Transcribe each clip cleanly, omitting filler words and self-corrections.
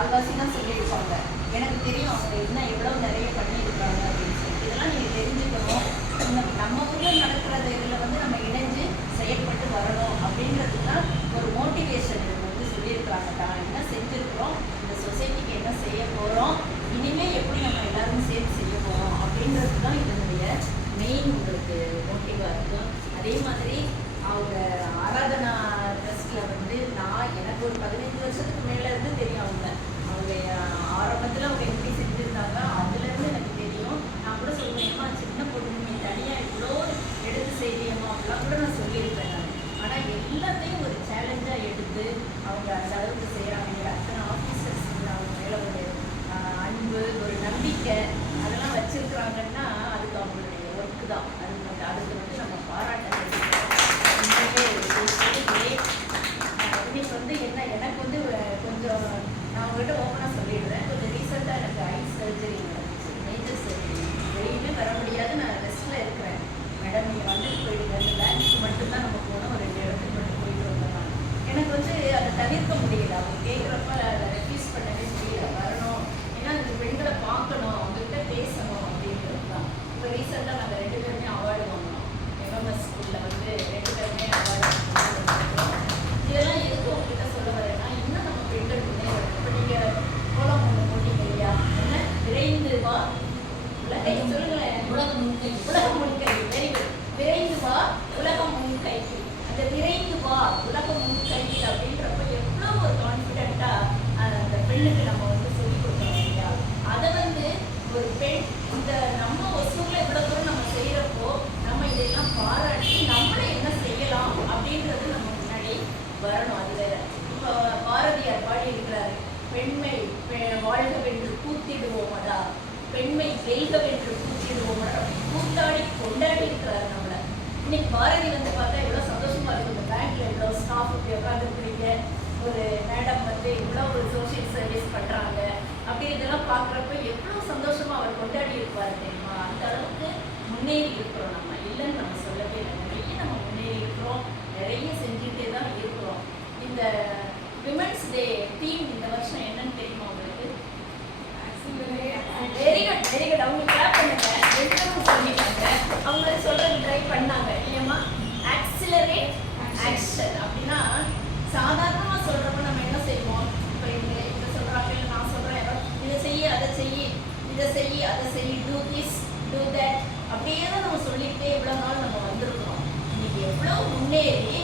கால்வாசி தான் சொல்லியிருப்பாங்க. எனக்கு தெரியும் அவங்க இன்னும் எவ்வளோ நிறைய பண்ணியிருக்காங்க அப்படின்னு சொல்லி. இதெல்லாம் நீங்கள் தெரிஞ்சுக்கணும். நம்ம ஊரில் நடக்கிறது இதில் வந்து நம்ம இணைஞ்சு செயல்பட்டு வரணும் அப்படின்றது தான் ஒரு மோட்டிவேஷன் இது வந்து சொல்லியிருக்காங்க. தான் என்ன செஞ்சுருக்கிறோம், இந்த சொசைட்டிக்கு என்ன செய்ய போகிறோம், இனிமேல் எப்படி நம்ம எல்லாரும் சேர்த்து செய்ய போகிறோம் அப்படின்றது தான் இதனுடைய மெயின் உங்களுக்கு மோட்டிவாக இருக்கும். அதே மாதிரி அவங்க ஆராதனா ட்ரஸ்ட்டில் வந்து எனக்கு ஒரு 15 வருஷத்துக்கு மேலே இருந்து தெரியும். அவங்க ஆரம்பத்தில் அவங்க எப்படி செஞ்சுருந்தாங்க அதுலேருந்து எனக்கு தெரியும். நான் கூட சொல்லுவேன், ஏமா சின்ன பொண்ணு நீ தனியாக இவ்வளோ எடுத்து செய்யலையம்மா அப்படிலாம் கூட நான் சொல்லியிருப்பேன் நான். ஆனால் எல்லாத்தையும் ஒரு சேலஞ்சாக எடுத்து அவங்க அந்த அளவுக்கு செய்கிறாங்க. அத்தனை ஆஃபீஸர்ஸ் அவங்க மேலே ஒரு அன்பு, ஒரு நம்பிக்கை அதெல்லாம் வச்சுருக்குறாங்கன்னா அதுக்கு அவங்களுடைய ஒர்க்கு தான். அதுக்கு வந்து நம்ம பாராட்ட இன்னைக்கு வந்து என்ன எனக்கு வந்து கொஞ்சம் நான் உங்கள்கிட்ட ஓப்பனாக சொல்லிடுறேன். கொஞ்சம் ரீசெண்டாக எனக்கு ஐ சர்ஜரி நடந்துச்சு, மேஜர் சர்ஜரி. வெளியுமே வர முடியாது, நான் ரெஸ்ட்டில் இருக்கிறேன். மேடம் நீங்கள் வந்துட்டு போயிடுங்க, இந்த பேங்க்கு மட்டும்தான் நம்ம போனோம், ஒரு 2 இடத்துக்கு மட்டும் போயிட்டு வந்தோம். எனக்கு வந்து அதை தவிர்க்க முடியல. அவங்க கேட்குறப்ப அதை ரெஃப்யூஸ் பண்ணவே முடியல. வரணும், ஏன்னா இந்த பெண்களை பார்க்கணும், அவங்ககிட்ட பேசணும் அப்படின்றது தான். இப்போ ரீசெண்டாக நாங்கள் 2 பேருமே அவார்டு வாங்கினோம். எம்எம்எஸ் ஸ்கூலில் வந்து 2 பேருமே அவார்டு வாங்கினோம். இதெல்லாம் எதுக்கு உங்ககிட்ட சொல்ல வரேன்னா, இன்னும் நம்ம பெண்கள் முன்னேறணும். இப்போ நீங்கள் கோலம் ஒன்று போட்டீங்க இல்லையா, என்ன விரைந்து வா உலகை சொல்லுங்களேன், உலகம் முன்கைக்கு. Very good. விரைந்து வா உலகம் முன்கைக்கு. அந்த விரைந்து வா உலகம் முன்கைக்கு அப்படின்றப்ப எவ்வளோ ஒரு கான்ஃபிடென்ட்டாக அந்த பெண்ணுக்கு நம்ம வந்து சொல்லிக் கொடுக்கணும் இல்லையா. அதை வந்து ஒரு பெண் இந்த நம்ம ஒசூரில் இவ்வளோ தூரம் நம்ம செய்கிறப்போ நம்ம இதெல்லாம் பாராட்டி நம்மளை என்ன செய்யலாம் அப்படின்றது நம்ம முன்னாடி வரணும். அது வேற. இப்போ பாரதியார் பாடி இருக்கிறாரு, பெண்மை வாழ்க வென்று கூத்திடுவோம், அதா பெண்மை வெல்க வென்று கூத்திடுவோம் அப்படின்னு கூத்தாடி கொண்டாடி இருக்கிறாரு நம்மளை. இன்னைக்கு பாரதி வந்து பார்த்தா எவ்வளோ சந்தோஷமா இருக்கும். இந்த பேங்க்ல எவ்வளோ ஸ்டாஃப் இப்படி உட்காந்துருக்கிறீங்க, ஒரு மேடம் வந்து இவ்வளோ ஒரு சோஷியல் சர்வீஸ் பண்ணுறாங்க அப்படி இதெல்லாம் பார்க்குறப்ப எவ்வளோ சந்தோஷமா அவர் கொண்டாடி இருப்பார் தெரியுமா. அந்த அளவுக்கு முன்னேறி இருக்கிறோம் நம்ம, இல்லைன்னு நம்ம சொல்லவே இல்லை. நிறைய நம்ம முன்னேறி இருக்கிறோம், நிறைய செஞ்சுட்டே தான் இருக்கிறோம். இந்த விமென்ஸ் டே தீம் இந்த வருஷம் என்னன்னு தெரியுமா உங்களுக்கு? Very good, very good. அவங்க கிளாப் பண்ணுங்க, எல்லாரும் சொல்லிட்டாங்க. அவங்க சொல்றது ட்ரை பண்ணாங்க இல்லையம்மா. ஆக்சிலரேட் ஆக்ஷன் அப்படின்னா சாதாரணமாக சொல்கிறப்ப நம்ம என்ன செய்வோம், இப்போ இதை சொல்கிறாங்க, இல்லை நான் சொல்கிறேன், இதை செய்ய அதை செய்ய, இதை செய்ய அதை செய்ய, டூ திஸ் டூ தட் அப்படியே தான் நம்ம சொல்லிக்கிட்டே இவ்வளோ நாள் நம்ம வந்திருக்கிறோம். இன்னைக்கு எவ்வளோ முன்னேறி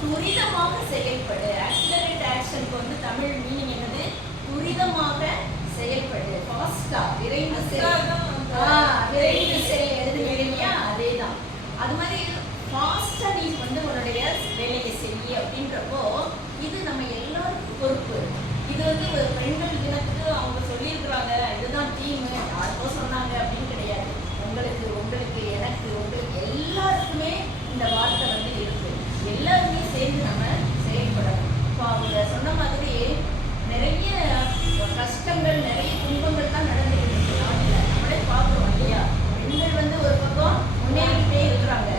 துரிதமாக செயல்படு. ஆக்சிலரேட் ஆக்ஷனுக்கு வந்து தமிழ் மீனிங் என்னது? துரிதமாக செயல்படு, ஃபாஸ்டா, விரைந்து செய் எழுதுங்க இல்லையா, அதே தான். அது மாதிரி ஃபாஸ்டா நீ வந்து உன்னுடைய வேலையை செய்ய அப்படின்றப்போ இது நம்ம எல்லாருக்கும் பொறுப்பு. இது வந்து ஒரு பெண்கள் தினத்துக்கு அவங்க சொல்லியிருக்கிறாங்க, இதுதான் தீமு, யாருக்கோ சொன்னாங்க அப்படின்னு கிடையாது. உங்களுக்கு எனக்கு உங்களுக்கு எல்லாருக்குமே இந்த வார்த்தை வந்து இருக்கு. எல்லாருமே சேர்ந்து நம்ம செயல்படணும். இப்போ அவங்க சொன்ன மாதிரி நிறைய கஷ்டங்கள், நிறைய துன்பங்கள் தான் நடந்துகிட்டு இருக்கு நாட்டில். நம்மளே பார்க்குறோம் இல்லையா. பெண்கள் வந்து ஒரு பக்கம் முன்னேறிக்கிட்டே இருக்கிறாங்க,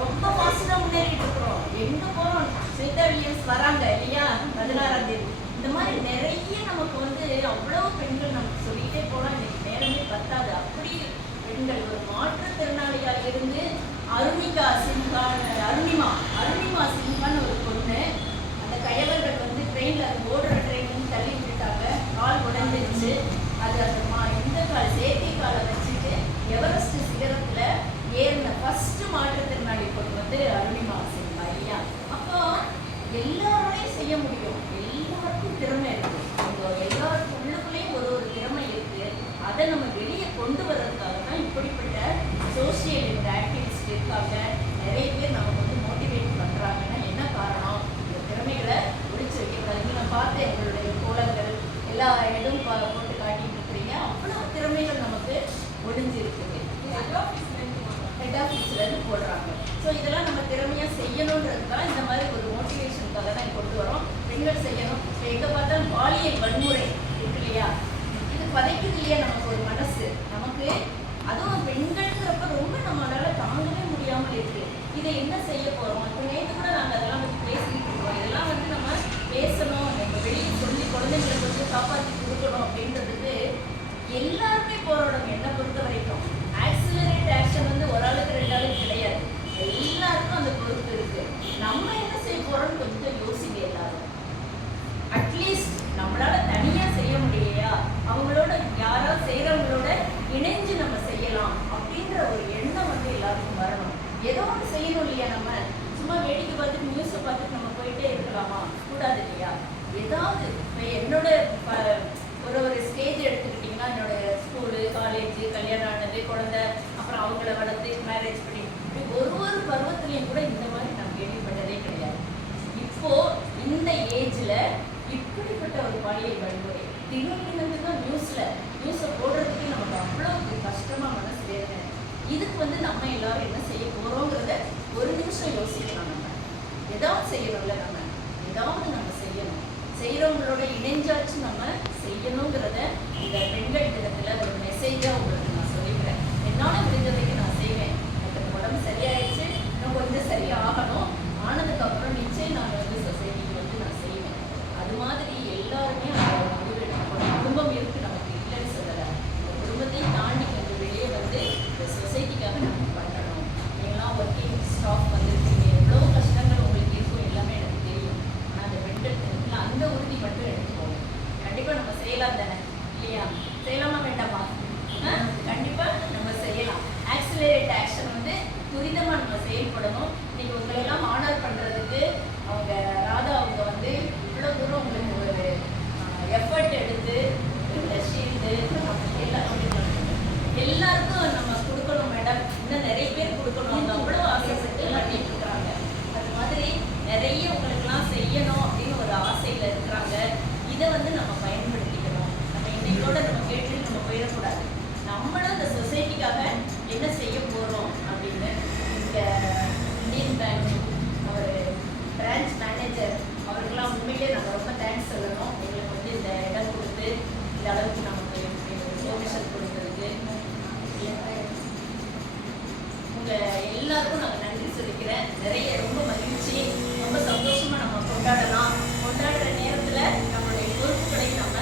ரொம்ப ஃபாஸ்ட்டாக முன்னேறிட்டு இருக்கிறோம். எங்கே போகிறோம், ஸ்மிதா வில்லியம்ஸ் வராங்க இல்லையா 16ஆம் தேதி. இந்த மாதிரி நிறைய நமக்கு வந்து அவ்வளோ பெண்கள் நமக்கு சொல்லிகிட்டே போனால் இன்னைக்கு நேரமே பத்தாது. அப்படி பெண்கள் ஒரு மாற்றுத்திறனாளியாக இருந்து அருணிமா சின்ஹான்னு ஒரு பொண்ணு, அந்த கயவர்கள் வந்து ட்ரெயினில் ஓடுற ட்ரெயின் தள்ளி விட்டுட்டாங்க, கால் உடஞ்சிருச்சு. அது அந்த இந்த கால் செயற்கை காலை வச்சுட்டு எவரெஸ்ட் சிகரத்தில் ஏறின ஃபஸ்ட்டு மாற்றுத்திறனாளி பொண்ணு வந்து அருணிமா சின்ஹா இல்லையா. அப்போ எல்லாரோடையும் செய்ய முடியும், எல்லாருக்கும் திறமை இருக்குது. அவங்க எல்லாருக்கும் உள்ளுக்குள்ளேயும் ஒரு திறமை இருக்குது. அதை நம்ம வெளியே கொண்டு வர்றதுக்காக தான் இப்படிப்பட்ட சோசியல் ஆக்டிவிஸ்ட் இருக்காங்க. நிறைய பேர் நமக்கு வந்து மோட்டிவேட் பண்ணுறாங்கன்னா என்ன காரணம், இந்த திறமைகளை ஒழிச்சு வைக்கிறாங்க. நான் பார்த்தேன் எங்களுடைய கோலங்கள் எல்லா இடமும் போட்டு காட்டிட்டு இருக்கிறீங்க. அவ்வளோ திறமைகள் நமக்கு ஒழிஞ்சிருக்குது. ஹெட் ஆஃபீஸ்லேருந்து போடுறாங்க. ஸோ இதெல்லாம் நம்ம திறமையாக செய்யணுன்றது தான் இந்த மாதிரி ஒரு மோட்டிவேஷனுக்காக தான் கொண்டு வரோம். பெண்கள் செய்யணும். இப்போ எங்கே பார்த்தாலும் பாலியல் வன்முறை இருக்கு இல்லையா, இது பதைக்குது இல்லையா நமக்கு ஒரு மனசு. நமக்கு அதுவும் பெண்கள்ங்கிறப்ப ரொம்ப நம்மளால் தாங்கவே முடியாமல் இருக்குது. இதை என்ன செய்ய போகிறோம்? இப்போ நேற்று கூட நாங்கள் அதெல்லாம் பற்றி பேசிக்கிட்டு இருக்கோம். இதெல்லாம் வந்து நம்ம பேசணும், நம்ம வெளியே சொல்லி குழந்தைங்களுக்கு வந்து காப்பாற்றி கொடுக்கணும் அப்படின்றதுக்கு எல்லாருமே போராடணும். என்னை பொறுத்த வரைக்கும் ஆக்சிலரேட் ஆக்ஷன் வந்து ஒரு ஆளுக்கு 2 ஆளுக்கு கிடையாது, எல்லாருக்கும் அந்த பொறுப்பு இருக்கு. நம்ம என்ன செய்ய போறோம்னு கொஞ்சம் யோசிங்க எல்லாரும். அட்லீஸ்ட் நம்மளால தனியா செய்ய முடியலையா, அவங்களோட யாராவது செய்யறவங்களோட இணைஞ்சு நம்ம செய்யலாம் அப்படின்ற ஒரு எண்ணம் வந்து எல்லாருக்கும் வரணும். ஏதோ ஒன்று செய்யணும் இல்லையா? நம்ம சும்மா வேடிக்கை பார்த்துட்டு நியூஸை பார்த்துட்டு நம்ம போயிட்டே இருக்கலாமா? கூடாது இல்லையா? ஏதாவது இப்போ என்னோட ஒரு ஸ்டேஜ் எடுத்துக்கிட்டிங்கன்னா, என்னோட ஸ்கூலு, காலேஜ், கல்யாணம் ஆனது, குழந்தை, அப்புறம் அவங்கள வளர்த்து மேரேஜ் பண்ணி, இப்படி ஒரு பருவத்துலையும் கூட இந்த மாதிரி நான் கேள்விப்பட்டதே கிடையாது. இப்போ இந்த ஏஜ்ல இப்படிப்பட்ட ஒரு பாலியல் வன்முறை தினம் தான் நியூஸை போடுறதுக்கு நமக்கு அவ்வளோ கஷ்டமா மனசு வேதனை. இதுக்கு வந்து நம்ம எல்லாரும் என்ன செய்ய போறோங்கிறத ஒரு நிமிஷம் யோசிக்கலாம். நம்ம ஏதாவது செய்யணும்ல, ஏதாவது நம்ம செய்யணும். செய்யறவங்களோட இணைஞ்சாச்சு நம்ம செய்யணுங்கிறத இந்த பெண்கள் தினத்துல ஒரு மெசேஜா உங்களுக்கு நான் சொல்லிக்கிறேன். என்னால முடிஞ்சதைக்கு நான் செய்வேன். எனக்கு உடம்பு சரியாயிடுச்சு, இன்னும் கொஞ்சம் சரியாகணும், ஆனதுக்கு அப்புறம் நிச்சயம் நான் வந்து சொசைட்டிக்கு வந்து நான் செய்வேன். அது மாதிரி எல்லாருமே அதை முடிவு எடுக்கணும். குடும்பம் இருக்கு, நமக்கு இல்லைன்னு சொல்லலை. இந்த குடும்பத்தையும் தாண்டி கொஞ்சம் வெளியே வந்து இந்த சொசைட்டிக்காக நம்ம பண்ணணும். நீங்களாம் ஒர்க்கிங் ஸ்டாஃப் வந்துருக்கீங்க, எவ்வளோ கஷ்டங்கள் உங்களுக்கு இருக்கும் எல்லாமே எனக்கு தெரியும். ஆனால் அந்த பெண்கள் தினத்தில் அந்த உறுதி மட்டும் எடுத்துக்கோங்க. கண்டிப்பாக நம்ம செய்யலாம் தானே, இல்லையா? செய்யலாமா வேண்டாமா? கண்டிப்பாக நம்ம செய்யலாம். ஆக்சிலரேட் ஆக்ஷன் வந்து துரிதமாக நம்ம செயல்படணும். இன்னைக்கு உங்களெல்லாம் ஆனர் பண்ணுறதுக்கு அவங்க ராதா அவங்க வந்து இவ்வளோ தூரம் உங்களுக்கு ஒரு எஃபர்ட் எடுத்து ஷீல்டு எல்லாருக்கும் நம்ம கொடுக்கணும் மேடம். இன்னும் நிறைய பேர் கொடுக்கணும். அவங்க அவ்வளோ ஆசைப்பட்டு பண்ணிட்டு இருக்கிறாங்க. அது மாதிரி நிறைய உங்களுக்கெல்லாம் செய்யணும் அப்படின்னு ஒரு ஆசையில் இருக்கிறாங்க. இதை வந்து நம்ம பயன்படுத்திக்கணும். நம்ம இன்னைக்கோட நம்ம கேட்டு நம்ம போயிடக்கூடாது. நம்மளும் இந்த சொசைட்டிக்காக என்ன செய்ய போகிறோம் அப்படின்னு இங்கே இந்தியன் பேங்க் ஒரு பிரான்ச் மேனேஜர் அவருக்கெல்லாம் உண்மையிலே நம்ம ரொம்ப தேங்க்ஸ் சொல்லணும். எங்களுக்கு வந்து இந்த இடம் கொடுத்து இந்த அளவுக்கு நமக்கு பெர்மிஷன் கொடுத்ததுக்கு உங்கள் எல்லாருக்கும் நாங்கள் நன்றி சொல்லிக்கிறேன். நிறைய ரொம்ப மகிழ்ச்சி, ரொம்ப சந்தோஷமாக நம்ம கொண்டாடலாம். கொண்டாடுற நேரத்தில் நம்மளுடைய பொறுப்புகளை நம்ம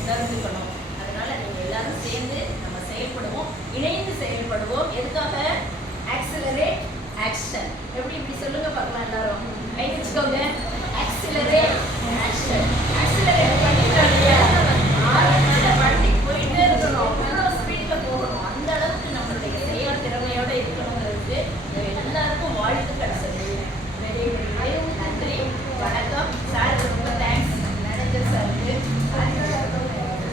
உணர்ந்துக்கணும். அதனால் நீங்கள் எல்லாரும் சேர்ந்து நம்ம செயல்படுவோம், இணைந்து செயல்படுவோம்.